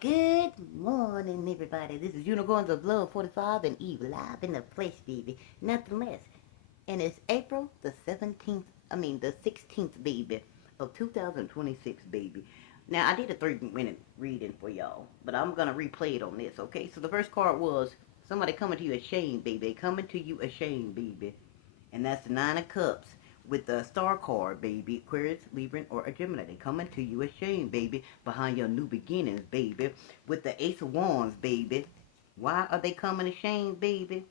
Good morning, everybody. This is Unicorns of Love 45 and Eve live in the flesh, baby. Nothing less. And it's April the 17th, the 16th, baby, of 2026, baby. Now, I did a 3-minute reading for y'all, but I'm going to replay it on this, okay? So the first card was somebody coming to you ashamed, baby. Coming to you ashamed, baby. And that's the 9 of Cups. With the star card, baby, Aquarius, Libra, or a Gemini. They coming to you ashamed, baby, behind your new beginnings, baby. With the Ace of Wands, baby. Why are they coming ashamed, baby?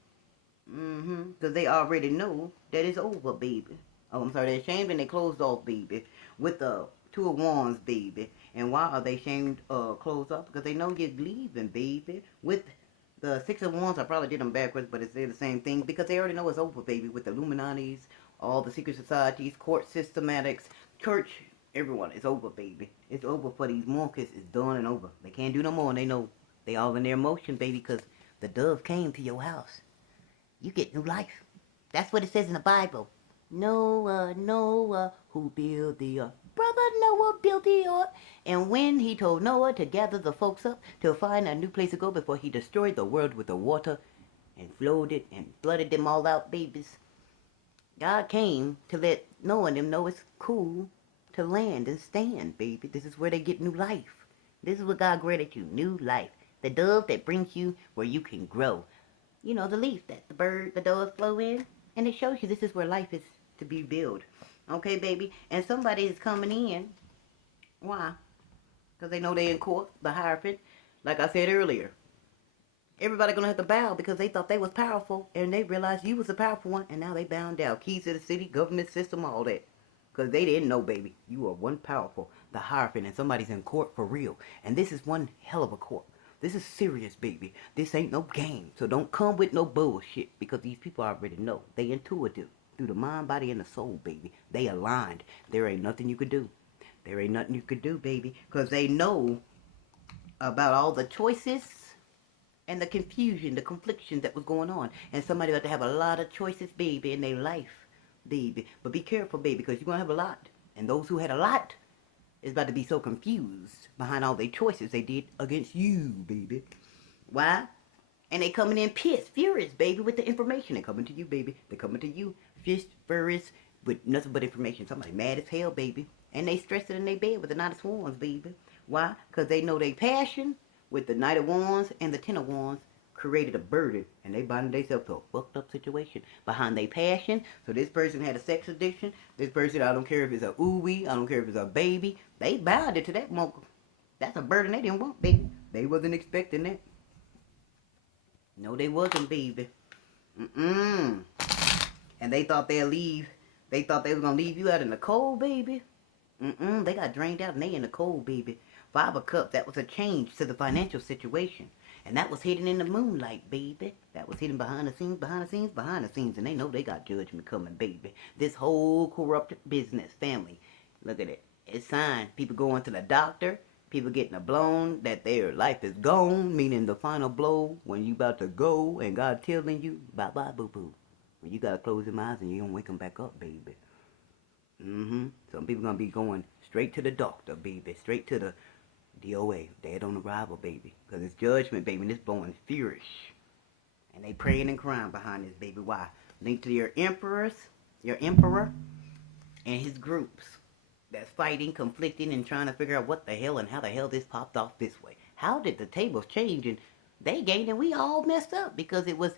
Because they already know that it's over, baby. Oh, I'm sorry, they're ashamed and they closed off, baby. With the Two of Wands, baby. And why are they ashamed, closed off? Because they know you're leaving, baby. With the Six of Wands, I probably did them backwards, but it's the same thing. Because they already know it's over, baby. With the Illuminatis, all the secret societies, court systematics, church, everyone. It's over, baby. It's over for these monkeys. It's done and over. They can't do no more, and they know they all in their emotion, baby, because the dove came to your house. You get new life. That's what it says in the Bible. Noah, who built the ark. Brother Noah built the ark. And when he told Noah to gather the folks up to find a new place to go before he destroyed the world with the water and flowed it and flooded them all out, babies. God came to let Noah and them know it's cool to land and stand, baby. This is where they get new life. This is what God granted you, new life. The dove that brings you where you can grow. You know, the leaf that the bird, the dove flow in. And it shows you this is where life is to be built. Okay, baby? And somebody is coming in. Why? Because they know they're in court, the Hierophant. Like I said earlier. Everybody gonna have to bow because they thought they was powerful and they realized you was the powerful one and now they bound down. Keys to the city, government system, all that. Because they didn't know, baby. You are one powerful, the Hierophant, and somebody's in court for real. And this is one hell of a court. This is serious, baby. This ain't no game. So don't come with no bullshit because these people already know. They intuitive. Through the mind, body, and the soul, baby. They aligned. There ain't nothing you could do. There ain't nothing you could do, baby. Because they know about all the choices and the confusion, the confliction that was going on. And somebody got to have a lot of choices, baby, in their life, baby. But be careful, baby, because you're going to have a lot. And those who had a lot is about to be so confused behind all their choices they did against you, baby. Why? And they coming in pissed, furious, baby, with the information. They coming to you, baby. They coming to you, furious, with nothing but information. Somebody mad as hell, baby. And they stressed it in their bed with the Knight of Swords, baby. Why? Because they know they passion with the Knight of Wands and the Ten of Wands created a burden. And they bonded themselves to a fucked up situation behind their passion. So this person had a sex addiction. This person, I don't care if it's a ooey, I don't care if it's a baby. They bonded to that mocha. That's a burden they didn't want, baby. They wasn't expecting that. No, they wasn't, baby. And they thought they'd leave. They thought they was going to leave you out in the cold, baby. They got drained out and they in the cold, baby. 5 of Cups, that was a change to the financial situation. And that was hidden in the moonlight, baby. That was hidden behind the scenes, behind the scenes, behind the scenes. And they know they got judgment coming, baby. This whole corrupted business, family. Look at it. It's signed. People going to the doctor. People getting a blown that their life is gone. Meaning the final blow when you about to go. And God telling you, bye-bye, boo-boo. When you got to close your eyes and you don't wake them back up, baby. Some people going to be going straight to the doctor, baby. Straight to the DOA, dead on arrival, baby. Because it's judgment, baby, and it's blowing furious. And they praying and crying behind this, baby. Why? Linked to your emperor, and his groups that's fighting, conflicting, and trying to figure out what the hell and how the hell this popped off this way. How did the tables change and they gained and we all messed up? Because it was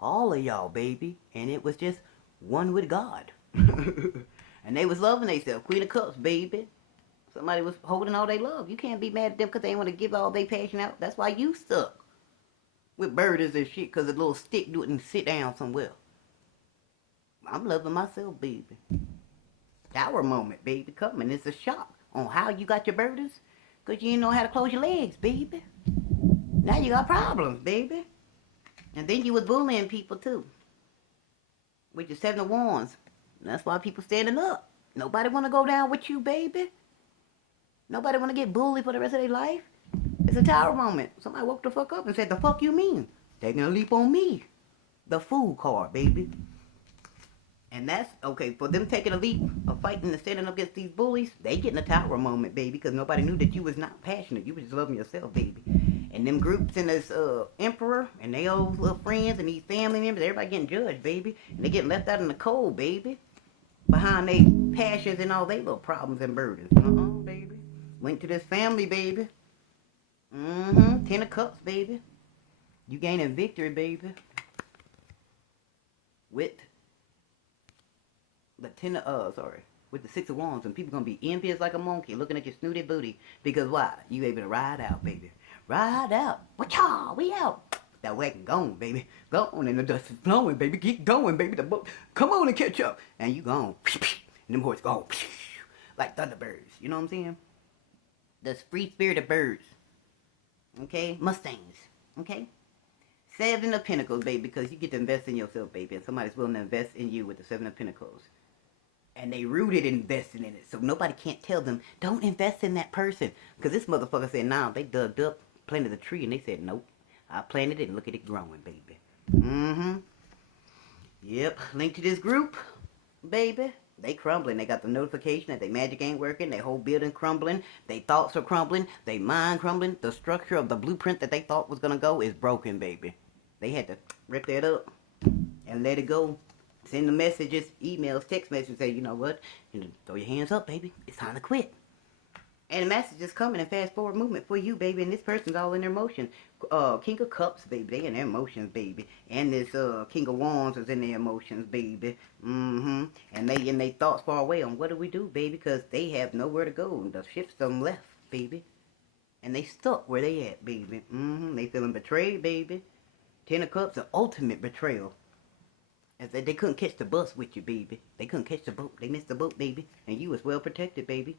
all of y'all, baby. And it was just one with God. And they was loving themselves. Queen of Cups, baby. Somebody was holding all they love. You can't be mad at them because they ain't want to give all their passion out. That's why you stuck with burdens and shit because the little stick didn't sit down somewhere. I'm loving myself, baby. Tower moment, baby, coming. It's a shock on how you got your burdens because you didn't know how to close your legs, baby. Now you got problems, baby. And then you was bullying people, too. With your 7 of Wands. That's why people standing up. Nobody want to go down with you, baby. Nobody want to get bullied for the rest of their life. It's a tower moment. Somebody woke the fuck up and said, the fuck you mean? Taking a leap on me. The Fool card, baby. And that's okay for them taking a leap of fighting and standing up against these bullies. They getting a tower moment, baby, because nobody knew that you was not passionate. You was just loving yourself, baby. And them groups and this emperor and they old little friends and these family members, everybody getting judged, baby. And they getting left out in the cold, baby, behind their passions and all their little problems and burdens. Baby. Went to this family, baby. Ten of Cups, baby. You gaining victory, baby. With the with the Six of Wands, and people gonna be envious like a monkey looking at your snooty booty. Because why? You able to ride out, baby. Ride out. Whatcha? We out. That wagon gone, baby. Gone, and the dust is blowing, baby. Keep going, baby. The boat, come on and catch up. And you gone. And them horses gone. Like thunderbirds. You know what I'm saying? The free-spirited birds. Okay? Mustangs. Okay? Seven of Pentacles, baby, because you get to invest in yourself, baby. And somebody's willing to invest in you with the Seven of Pentacles. And they rooted investing in it. So nobody can't tell them, don't invest in that person. Because this motherfucker said, nah, they dug up, planted a tree, and they said, nope. I planted it and look at it growing, baby. Yep. Link to this group, baby. They crumbling. They got the notification that their magic ain't working. Their whole building crumbling. Their thoughts are crumbling. Their mind crumbling. The structure of the blueprint that they thought was going to go is broken, baby. They had to rip that up and let it go. Send the messages, emails, text messages, say, you know what? Throw your hands up, baby. It's time to quit. And the message is coming in fast forward movement for you, baby. And this person's all in their emotions. King of Cups, baby. They in their emotions, baby. And this King of Wands is in their emotions, baby. And they thoughts far away on what do we do, baby? Because they have nowhere to go. The ship's done left, baby. And they stuck where they at, baby. They feeling betrayed, baby. Ten of Cups, the ultimate betrayal. As they couldn't catch the bus with you, baby. They couldn't catch the boat. They missed the boat, baby. And you was well protected, baby.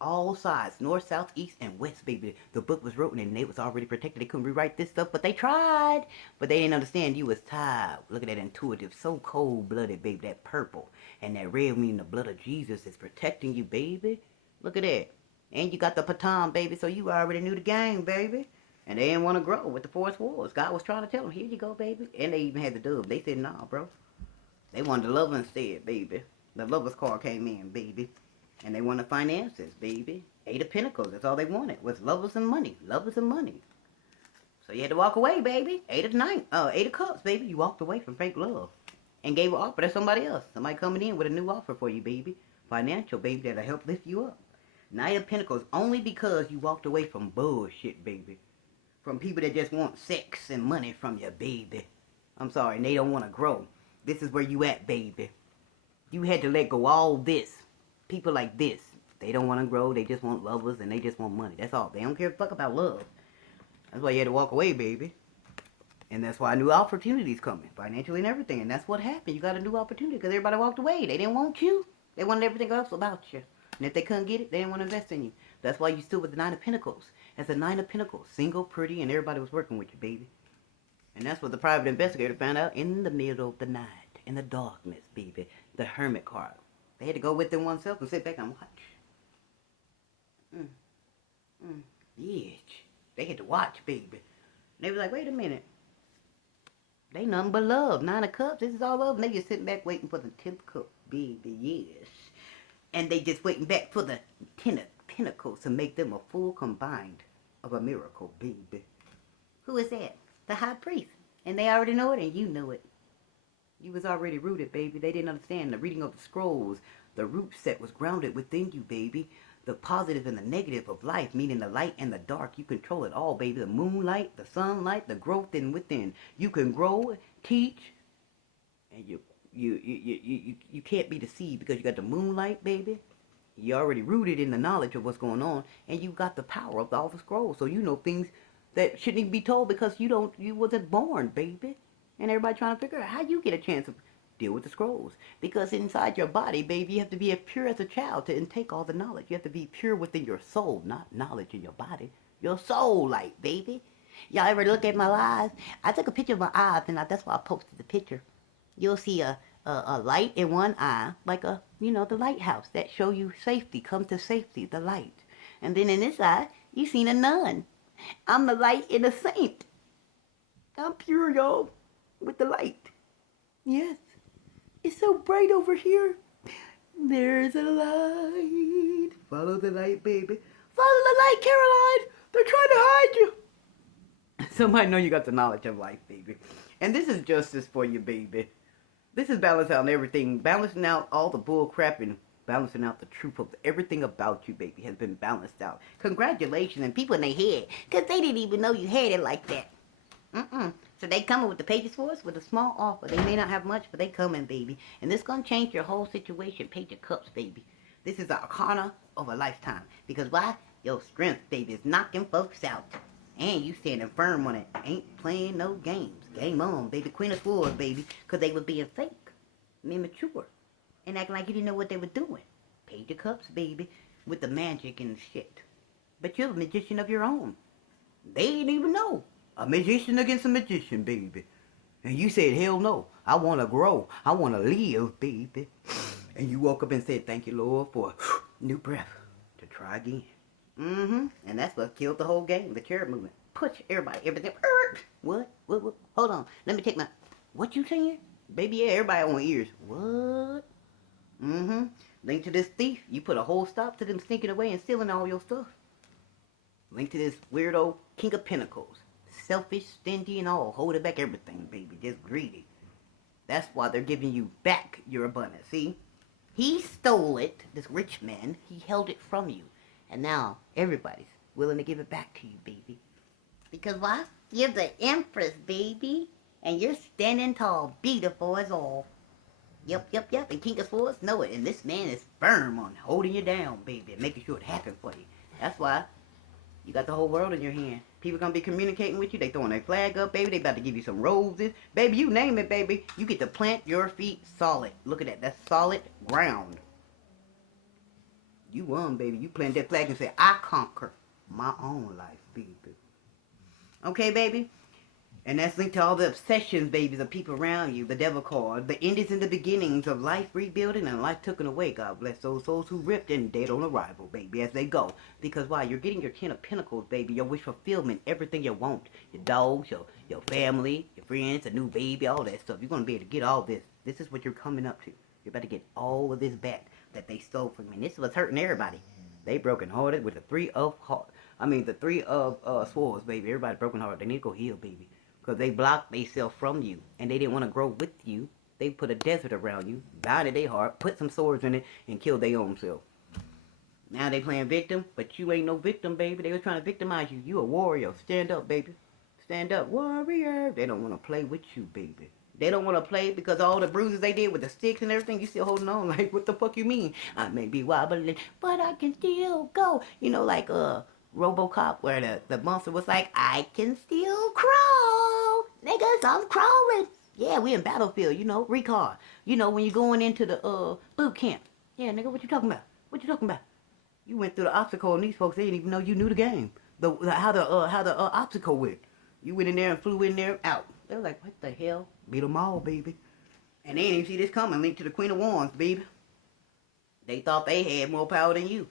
All sides, north, south, east, and west, baby. The book was written and they was already protected. They couldn't rewrite this stuff, but they tried. But they didn't understand you was tired. Look at that intuitive, so cold-blooded, baby. That purple and that red meaning the blood of Jesus is protecting you, baby. Look at that. And you got the baton, baby, so you already knew the game, baby. And they didn't want to grow with the Force Wars. God was trying to tell them, here you go, baby. And they even had the dove. They said, nah, bro. They wanted the love instead, baby. The Lover's card came in, baby. And they wanted finances, baby. Eight of Pentacles, that's all they wanted, was lovers and money. Lovers and money. So you had to walk away, baby. Eight of Cups, baby. You walked away from fake love. And gave an offer to somebody else. Somebody coming in with a new offer for you, baby. Financial, baby, that'll help lift you up. Knight of Pentacles, only because you walked away from bullshit, baby. From people that just want sex and money from you, baby. I'm sorry, and they don't want to grow. This is where you at, baby. You had to let go all this. People like this, they don't want to grow. They just want lovers and they just want money. That's all. They don't care a fuck about love. That's why you had to walk away, baby. And that's why new opportunities coming, financially and everything. And that's what happened. You got a new opportunity because everybody walked away. They didn't want you. They wanted everything else about you. And if they couldn't get it, they didn't want to invest in you. That's why you stood with the Nine of Pentacles. As the Nine of Pentacles, single, pretty, and everybody was working with you, baby. And that's what the private investigator found out in the middle of the night, in the darkness, baby. The Hermit card. They had to go within oneself and sit back and watch. Bitch. They had to watch, baby. And they was like, wait a minute. They nothing but love. Nine of Cups, this is all love. And they just sitting back waiting for the 10th cup, baby, yes. And they just waiting back for the 10 of Pentacles to make them a full combined of a miracle, baby. Who is that? The High Priest. And they already know it and you know it. You was already rooted, baby. They didn't understand the reading of the scrolls. The root set was grounded within you, baby. The positive and the negative of life, meaning the light and the dark. You control it all, baby. The moonlight, the sunlight, the growth in within. You can grow, teach, and you can't be deceived because you got the moonlight, baby. You're already rooted in the knowledge of what's going on, and you got the power of all the scrolls. So you know things that shouldn't even be told because you wasn't born, baby. And everybody trying to figure out how you get a chance to deal with the scrolls. Because inside your body, baby, you have to be as pure as a child to intake all the knowledge. You have to be pure within your soul, not knowledge in your body. Your soul light, baby. Y'all ever look at my eyes? I took a picture of my eyes, and that's why I posted the picture. You'll see a light in one eye, like the lighthouse that show you safety. Come to safety, the light. And then in this eye, you seen a nun. I'm the light and a saint. I'm pure, y'all. With the light. Yes. It's so bright over here. There's a light. Follow the light, baby. Follow the light, Caroline. They're trying to hide you. Somebody know you got the knowledge of life, baby. And this is justice for you, baby. This is balancing out everything. Balancing out all the bull crap and balancing out the truth of everything about you, baby, has been balanced out. Congratulations, and people in their head, because they didn't even know you had it like that. So they coming with the Pages for us with a small offer. They may not have much, but they coming, baby. And this gonna change your whole situation. Page of Cups, baby. This is the arcana of a lifetime. Because why? Your strength, baby, is knocking folks out. And you standing firm on it. Ain't playing no games. Game on, baby. Queen of Swords, baby. Because they were being fake. Immature. And acting like you didn't know what they were doing. Page of Cups, baby. With the magic and shit. But you're a magician of your own. They didn't even know. A magician against a magician, baby. And you said, hell no. I want to grow. I want to live, baby. And you woke up and said, thank you, Lord, for new breath to try again. And that's what killed the whole game, the cherub movement. Push everybody, everything. What? Hold on. Let me take my... What you saying? Baby, yeah, everybody on ears. What? Link to this thief. You put a whole stop to them sneaking away and stealing all your stuff. Link to this weirdo King of Pentacles. Selfish, stingy, and all. Holding back everything, baby. Just greedy. That's why they're giving you back your abundance. See? He stole it, this rich man. He held it from you. And now everybody's willing to give it back to you, baby. Because why? You're the Empress, baby. And you're standing tall, beautiful as all. Yep. And King of Swords know it. And this man is firm on holding you down, baby. And making sure it happens for you. That's why you got the whole world in your hand. People gonna be communicating with you. They throwing their flag up, baby. They about to give you some roses. Baby, you name it, baby. You get to plant your feet solid. Look at that. That's solid ground. You won, baby. You plant that flag and say, I conquer my own life, baby. Okay, baby? And that's linked to all the obsessions, baby, the people around you, the devil card, the endings and the beginnings of life rebuilding and life taken away. God bless those souls who ripped and dead on arrival, baby, as they go. Because why? You're getting your 10 of Pentacles, baby, your wish fulfillment, everything you want. Your dogs, your family, your friends, a new baby, all that stuff. You're going to be able to get all this. This is what you're coming up to. You're about to get all of this back that they stole from you. And this was hurting everybody. They broken-hearted with the Three of Swords, baby. Everybody broken-hearted. They need to go heal, baby. Because they blocked themselves from you. And they didn't want to grow with you. They put a desert around you. Bounded their heart. Put some swords in it. And killed their own self. Now they playing victim. But you ain't no victim, baby. They was trying to victimize you. You a warrior. Stand up, baby. Stand up. Warrior. They don't want to play with you, baby. They don't want to play because all the bruises they did with the sticks and everything, you still holding on. Like, what the fuck you mean? I may be wobbling, but I can still go. You know, like RoboCop, where the monster was like, I can still crawl. Niggas, I'm crawling. Yeah, we in Battlefield, you know, recon. You know, when you're going into the boot camp. Yeah, nigga, what you talking about? What you talking about? You went through the obstacle and these folks, they didn't even know you knew the game. How the obstacle went. You went in there and flew in there, out. They were like, what the hell? Beat them all, baby. And they didn't even see this coming. Linked to the Queen of Wands, baby. They thought they had more power than you.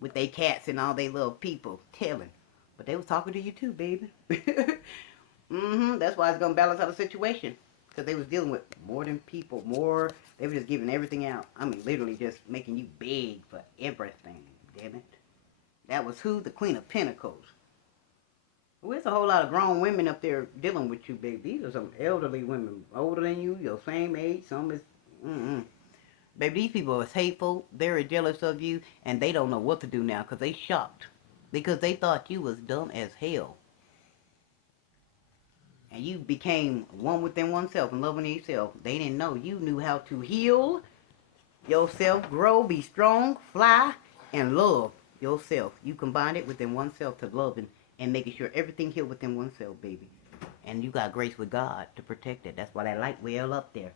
With their cats and all they little people telling. But they was talking to you too, baby. That's why it's going to balance out the situation. Because they was dealing with more than people. More. They were just giving everything out. I mean, literally just making you beg for everything. Damn it. That was who? The Queen of Pentacles. Well, there's a whole lot of grown women up there dealing with you, baby. These are some elderly women, older than you, your same age. Some is, Baby, these people are hateful, very jealous of you, and they don't know what to do now because they shocked. Because they thought you was dumb as hell. And you became one within oneself and loving yourself. They didn't know you knew how to heal yourself, grow, be strong, fly, and love yourself. You combined it within oneself to love and making sure everything healed within oneself, baby. And you got grace with God to protect it. That's why that light well up there.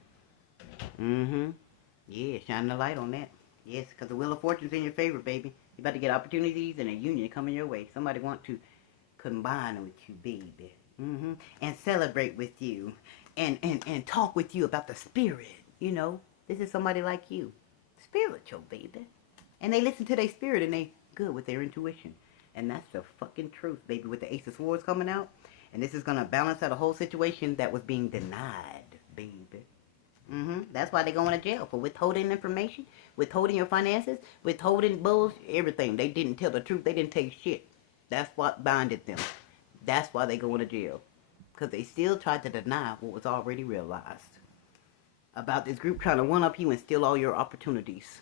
Yeah, shine the light on that. Yes, because the Wheel of Fortune's in your favor, baby. You about to get opportunities and a union coming your way. Somebody want to combine with you, baby. And celebrate with you. And talk with you about the spirit. You know, this is somebody like you. Spiritual, baby. And they listen to their spirit and they good with their intuition. And that's the fucking truth, baby, with the Ace of Swords coming out. And this is going to balance out a whole situation that was being denied, baby. That's why they're going to jail, for withholding information, withholding your finances, withholding bulls, everything. They didn't tell the truth. They didn't take shit. That's what binded them. That's why they going to jail. Because they still tried to deny what was already realized about this group trying to one-up you and steal all your opportunities.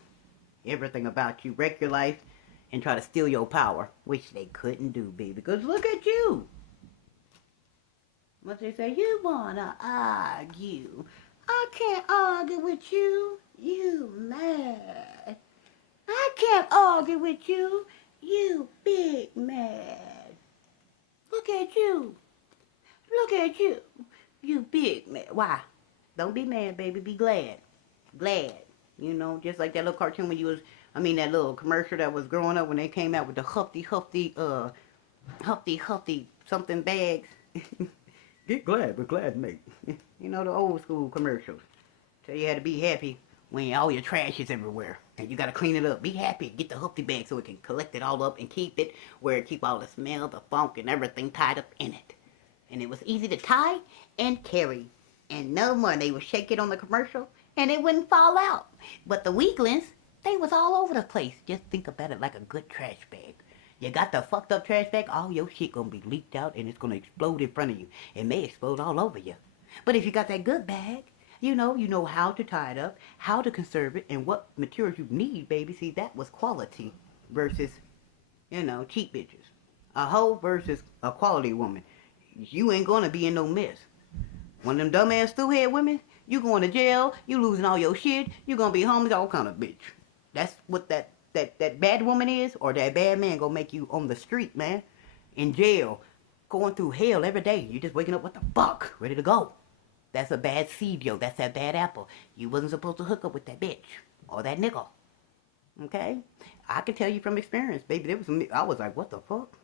Everything about you. Wreck your life and try to steal your power. Which they couldn't do, baby. Because look at you. What they say, you want to argue. I can't argue with you. You mad. I can't argue with you. You big mad. Look at you. Look at you. You big mad. Why? Don't be mad, baby. Be glad. Glad. You know, just like that little cartoon when you was, that little commercial that was growing up when they came out with the Huffy something bags. Get glad, but glad mate. You know, the old school commercials. Tell you how to be happy when all your trash is everywhere. And you got to clean it up. Be happy. Get the Huffy bag so it can collect it all up and keep it where it keep all the smell, the funk, and everything tied up in it. And it was easy to tie and carry. And no more. They would shake it on the commercial and it wouldn't fall out. But the weaklings, they was all over the place. Just think about it like a good trash bag. You got the fucked up trash bag, all your shit gonna be leaked out and it's gonna explode in front of you. It may explode all over you. But if you got that good bag, you know how to tie it up, how to conserve it, and what materials you need, baby. See, that was quality versus, cheap bitches. A hoe versus a quality woman. You ain't gonna be in no mess. One of them dumbass through-head women, you going to jail, you losing all your shit, you gonna be homeless, all kind of bitch. That's what that bad woman is, or that bad man gonna make you on the street, man. In jail. Going through hell every day. You just waking up, what the fuck? Ready to go. That's a bad seed, yo. That's that bad apple. You wasn't supposed to hook up with that bitch. Or that nigga. Okay? I can tell you from experience, baby. I was like, what the fuck?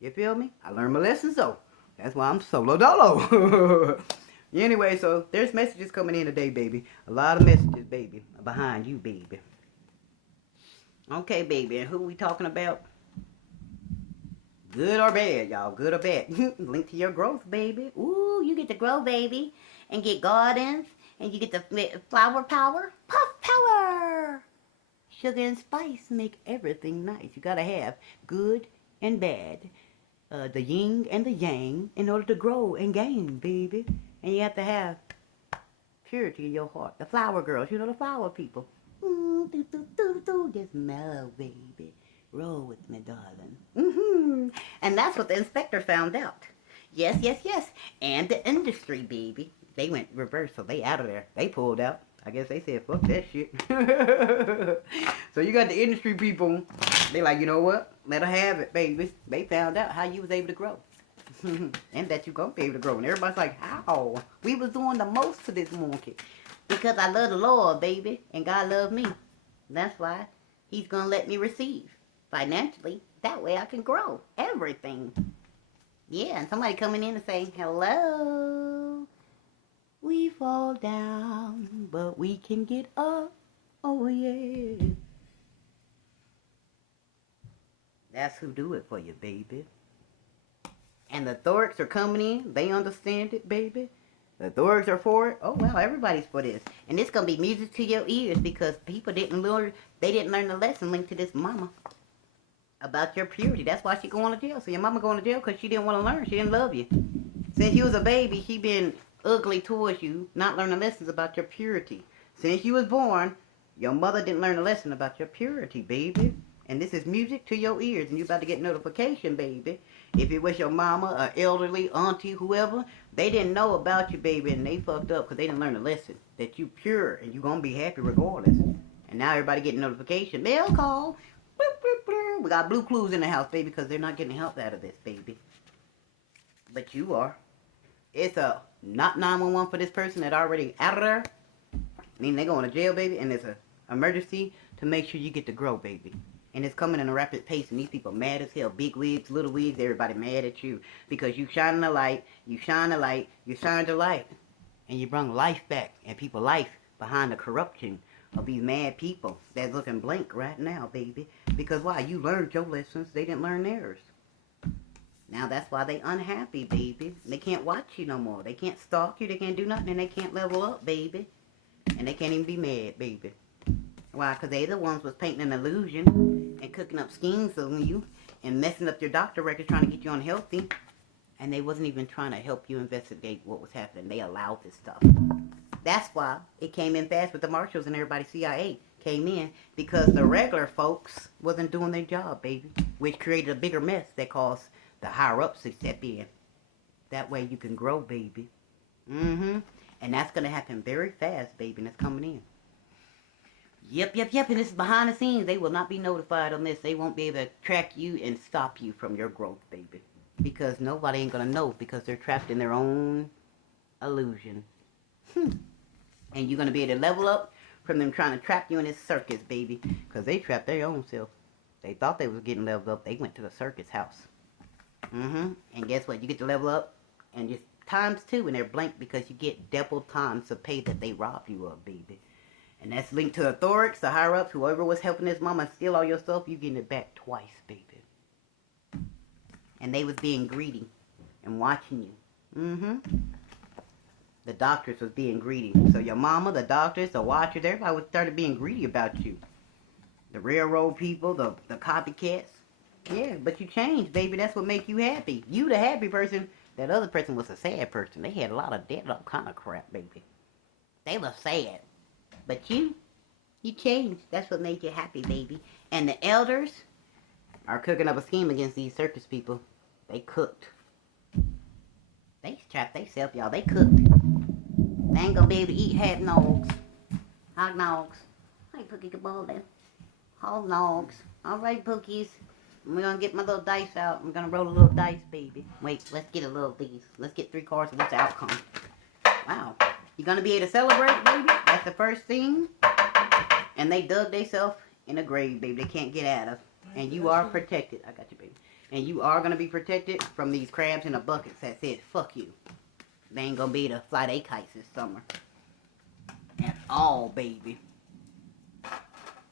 You feel me? I learned my lessons, though. That's why I'm solo dolo. Anyway, so there's messages coming in today, baby. A lot of messages, baby. Behind you, baby. Okay, baby, and who we talking about? Good or bad, y'all? Good or bad? Link to your growth, baby. Ooh, you get to grow, baby. And get gardens. And you get the flower power. Puff power! Sugar and spice make everything nice. You gotta have good and bad. The yin and the yang in order to grow and gain, baby. And you have to have purity in your heart. The flower girls, the flower people. Just mellow, baby. Roll with me, darling. And that's what the inspector found out. Yes, yes, yes. And the industry, baby. They went reverse, so they out of there. They pulled out. I guess they said, fuck that shit. So you got the industry people. They like, you know what? Let her have it, baby. They found out how you was able to grow. And that you gonna be able to grow. And everybody's like, how? We was doing the most to this monkey. Because I love the Lord, baby. And God loved me. That's why he's going to let me receive financially. That way I can grow everything. Yeah, and somebody coming in and saying, hello. We fall down, but we can get up. Oh, yeah. That's who do it for you, baby. And the authorities are coming in. They understand it, baby. The authorities are for it. Oh, well, everybody's for this. And it's going to be music to your ears because people didn't learn the lesson linked to this mama about your purity. That's why she going to jail. So your mama going to jail because she didn't want to learn. She didn't love you. Since you was a baby, she been ugly towards you, not learning lessons about your purity. Since you was born, your mother didn't learn a lesson about your purity, baby. And this is music to your ears, and you about to get notification, baby. If it was your mama, or elderly, auntie, whoever, they didn't know about you, baby, and they fucked up because they didn't learn a lesson. That you pure, and you going to be happy regardless. And now everybody getting notification. Mail call. We got blue clues in the house, baby, because they're not getting help out of this, baby. But you are. It's a not 911 for this person that already out of there. I mean, they going to jail, baby, and it's an emergency to make sure you get to grow, baby. And it's coming in a rapid pace, and these people mad as hell. Big wigs, little wigs, everybody mad at you. Because you shine the light, you shine the light, you shine the light. And you bring life back, and people life behind the corruption of these mad people that's looking blank right now, baby. Because why? You learned your lessons, they didn't learn theirs. Now that's why they unhappy, baby. They can't watch you no more. They can't stalk you, they can't do nothing, and they can't level up, baby. And they can't even be mad, baby. Why? Because they the ones was painting an illusion and cooking up schemes on you and messing up your doctor records trying to get you unhealthy. And they wasn't even trying to help you investigate what was happening. They allowed this stuff. That's why it came in fast with the marshals and everybody. CIA came in because the regular folks wasn't doing their job, baby. Which created a bigger mess that caused the higher-ups to step in. That way you can grow, baby. And that's going to happen very fast, baby, and it's coming in. Yep. And this is behind the scenes. They will not be notified on this. They won't be able to track you and stop you from your growth, baby. Because nobody ain't going to know because they're trapped in their own illusion. And you're going to be able to level up from them trying to trap you in this circus, baby. Because they trapped their own self. They thought they was getting leveled up. They went to the circus house. And guess what? You get to level up and just times 2 and they're blank because you get double times the pay that they robbed you of, baby. And that's linked to authorities, the higher-ups, whoever was helping this mama steal all your stuff, you getting it back twice, baby. And they was being greedy and watching you. The doctors was being greedy. So your mama, the doctors, the watchers, everybody was started being greedy about you. The railroad people, the copycats. Yeah, but you changed, baby. That's what make you happy. You the happy person. That other person was a sad person. They had a lot of debt, all kind of crap, baby. They were sad. But you changed. That's what made you happy, baby. And the elders are cooking up a scheme against these circus people. They cooked. They trapped themselves, y'all. They cooked. They ain't gonna be able to eat half nogs. Hot nogs. Hey, Pookie, good ball then. Whole nogs. Alright, Pookies. We're gonna get my little dice out. I'm gonna roll a little dice, baby. Wait, let's get a little of these. Let's get 3 cards of what's the outcome. Wow. You gonna be able to celebrate, baby? That's the first thing. And they dug themselves in a grave, baby. They can't get out of. And you are protected. I got you, baby. And you are gonna be protected from these crabs in the buckets that said, fuck you. They ain't gonna be able to fly their kites this summer. At all, baby.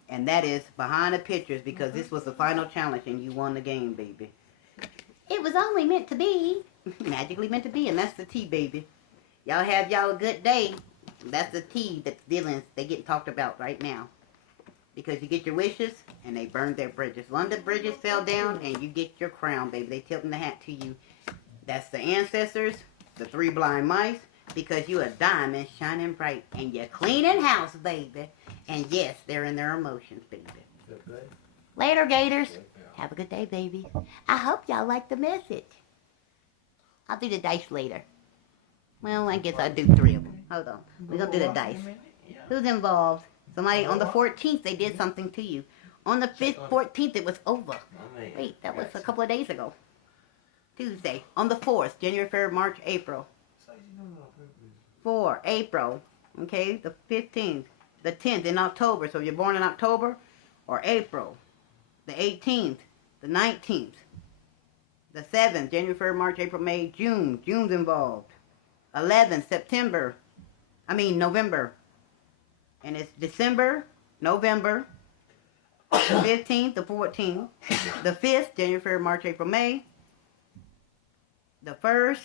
And that is behind the pictures because this was the final challenge and you won the game, baby. It was only meant to be. Magically meant to be, and that's the tea, baby. Y'all have y'all a good day. That's the tea that the villains, they getting talked about right now. Because you get your wishes, and they burned their bridges. London bridges fell down, and you get your crown, baby. They tilting the hat to you. That's the ancestors, the 3 blind mice, because you a diamond shining bright, and you're cleaning house, baby. And yes, they're in their emotions, baby. Later, Gators. Have a good day, baby. I hope y'all like the message. I'll do the dice later. Well, I guess I'll do 3 of them. Hold on. We're going to do the dice. Who's involved? Somebody on the 14th, they did something to you. On the 14th, it was over. Wait, that was a couple of days ago. Tuesday. On the 4th, January, February, March, April. 4, April. Okay, the 15th. The 10th in October. So you're born in October or April. The 18th. The 19th. The 7th, January, February, March, April, May, June. June's involved. 11th, November. And it's December, November, the 15th, the 14th, the 5th, January, February, March, April, May, the 1st,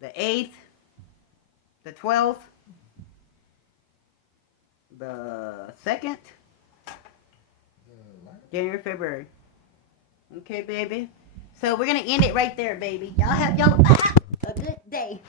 the 8th, the 12th, the 2nd, January, February. Okay, baby? So we're going to end it right there, baby. Y'all have a good day.